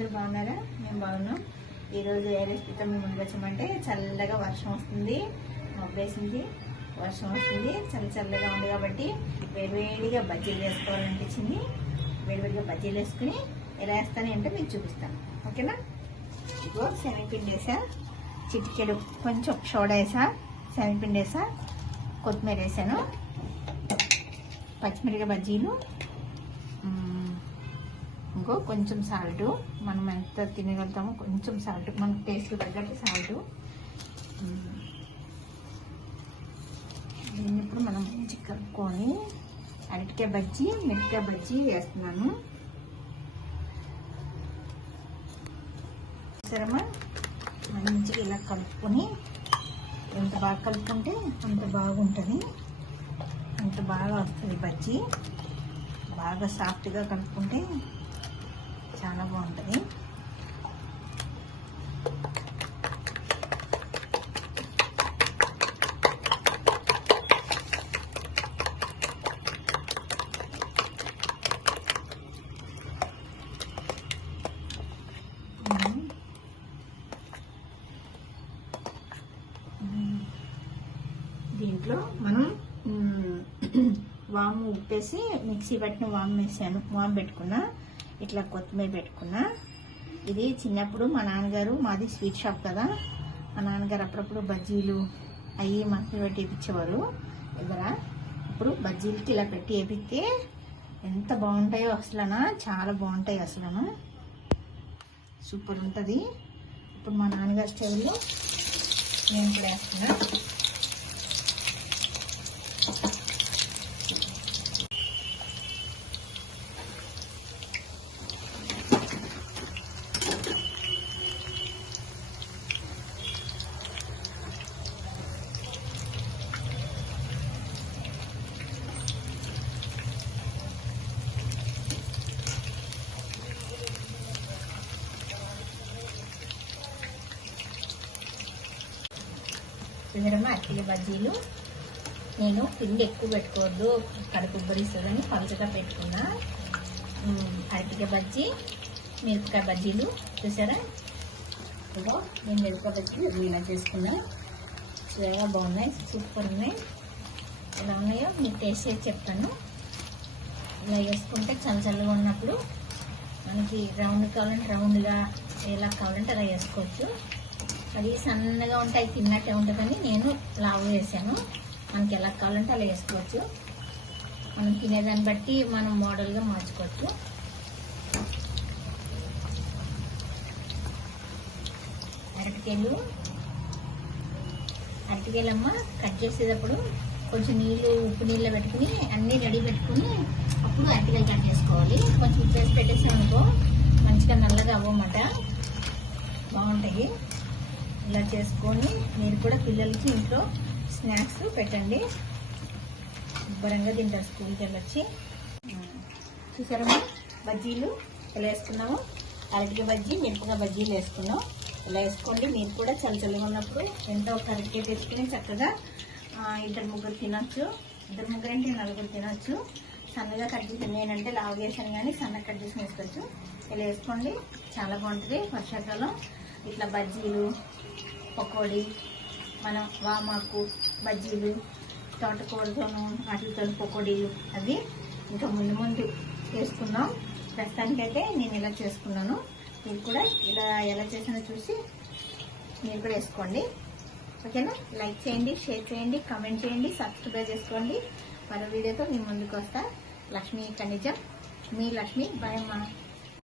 అందరూ బాగున్నారా? మేము బాగున్నాం. ఈరోజు ఏ రెసిపీతో మేము ముందుకు వచ్చామంటే, చల్లగా వర్షం వస్తుంది, మబ్బేసింది, వర్షం వస్తుంది, చల్లగా ఉంది కాబట్టి వేడివేడిగా బజ్జీలు వేసుకోవాలనిపించింది. వేడివేడిగా బజ్జీలు వేసుకుని ఎలా వేస్తాను అంటే మీకు చూపిస్తాను, ఓకేనా? ఇగో శనగపిండి వేసా, చిటికెడు కొంచెం సోడా వేసా, శనగపిండి వేసా, కొత్తిమీర వేసాను, పచ్చిమిరపకాయ బజ్జీలు, ఇంకో కొంచెం సాల్ట్, మనం ఎంత తినగలుగుతామో కొంచెం సాల్ట్, మనకు టేస్ట్ తగ్గట్టు సాల్ట్. దీన్ని ఇప్పుడు మనం మంచిగా కలుపుకొని అరటికాయ బజ్జీ, మిరపకాయ బజ్జీ వేస్తున్నాను. సరేమా, మంచిగా ఇలా కలుపుకొని, ఎంత బాగా కలుపుకుంటే అంత బాగుంటుంది, అంత బాగా వస్తుంది బజ్జీ. బాగా సాఫ్ట్గా కలుపుకుంటే చాలా బాగుంటుంది. దీంట్లో మనం వాము ఉప్పేసి మిక్సీ పట్టిన వాము వేసాను, వాము పెట్టుకున్నా, ఇట్లా కొత్తిమీర పెట్టుకున్నా. ఇది చిన్నప్పుడు మా నాన్నగారు, మాది స్వీట్ షాప్ కదా, మా నాన్నగారు అప్పుడప్పుడు బజ్జీలు అవి మక్కలు పెట్టి వేయించేవారు దగ్గర. ఇప్పుడు బజ్జీలకి ఇలా పెట్టి వేపిస్తే ఎంత బాగుంటాయో అసలు, చాలా బాగుంటాయి అసలు, సూపర్ ఉంటుంది. ఇప్పుడు మా నాన్నగారి స్టైల్లో నేను కూడా వేస్తున్నా. అరటికాయ బజ్జీలు నేను పిండి ఎక్కువ పెట్టుకోవద్దు, కడుపు ఉబ్బరిస్తుందని పలుచగా పెట్టుకున్నా. అరటికాయ బజ్జీ, మిరపకాయ బజ్జీలు చూసారా? ఇదిగో నేను మిరపకాయ బజ్జీ ఇలా చేసుకున్నా, చాలా బాగున్నాయి, సూపర్ ఉన్నాయి. ఎలా ఉన్నాయో మీకు టేస్ట్ చేసి చెప్తాను. ఇలా వేసుకుంటే చల్లగా ఉన్నప్పుడు మనకి రౌండ్ కావాలంటే రౌండ్గా, ఎలా కావాలంటే అలా వేసుకోవచ్చు. అది సన్నగా ఉంటాయి, తిన్నట్టే ఉంటుందని నేను లావు వేసాను. మనకి ఎలా కావాలంటే అలా వేసుకోవచ్చు, మనం తినేదాన్ని బట్టి మనం మోడల్గా మార్చుకోవచ్చు. అరటికాయలమ్మ కట్ చేసేటప్పుడు కొంచెం నీళ్ళు, ఉప్పు నీళ్ళు పెట్టుకుని అన్నీ రెడీ పెట్టుకుని అప్పుడు అరటికాయలు కట్ చేసుకోవాలి. కొంచెం ఉప్పు వేసి పెట్టేసామనుకో మంచిగా నల్లగా అవ్వమాట, బాగుంటాయి. ఇలా చేసుకొని మీరు కూడా పిల్లలకి ఇంట్లో స్నాక్స్ పెట్టండి, శుభ్రంగా తింటారు స్కూల్కి వెళ్ళొచ్చి. చూసారమ్మా బజ్జీలు ఎలా వేసుకున్నాము? అరటికాయ బజ్జీ, మిరపకాయ బజ్జీలు వేసుకున్నాం. ఇలా వేసుకోండి. మీరు కూడా చల్లగా ఉన్నప్పుడు ఎంతో కరెక్ట్గా వేసుకుని చక్కగా ఇద్దరు ముగ్గురు తినొచ్చు, ఇద్దరు ముగ్గురు అంటే నలుగురు తినొచ్చు. సన్నగా కట్ చేసి, నేనంటే లావు వేసాను కానీ సన్నగా కట్ చేసి వేసుకోవచ్చు. ఇలా వేసుకోండి, చాలా బాగుంటుంది. వర్షాకాలం ఇట్లా బజ్జీలు, పకోడీ, మనం వామాకు బజ్జీలు, తోటకూరతోనూ వాటితో పకోడీలు అవి ఇంకా ముందు చేసుకుందాం. ప్రస్తుతానికైతే నేను ఇలా చేసుకున్నాను. మీరు కూడా ఇలా ఎలా చేసినా చూసి మీరు కూడా వేసుకోండి, ఓకేనా? లైక్ చేయండి, షేర్ చేయండి, కామెంట్ చేయండి, సబ్స్క్రైబ్ చేసుకోండి. మరో వీడియోతో మీ ముందుకు వస్తా. లక్ష్మీ ఖనిజం, మీ లక్ష్మి. బాయ్ అమ్మా.